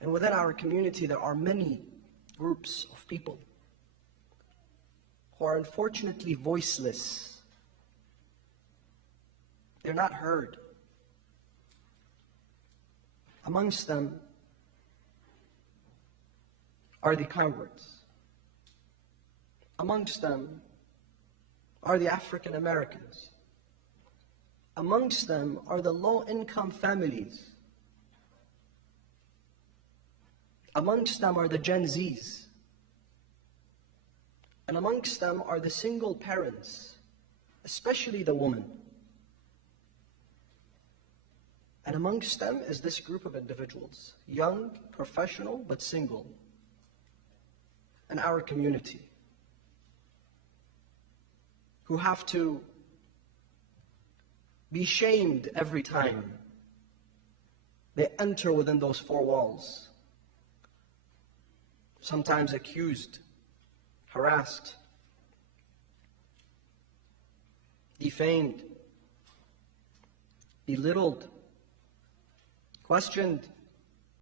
And within our community, there are many groups of people who are unfortunately voiceless. They're not heard. Amongst them are the cowards. Amongst them are the African Americans. Amongst them are the low-income families. Amongst them are the Gen Zs. And amongst them are the single parents, especially the woman. And amongst them is this group of individuals, young, professional, but single, in our community, who have to be shamed every time they enter within those four walls. Sometimes accused, harassed, defamed, belittled, questioned,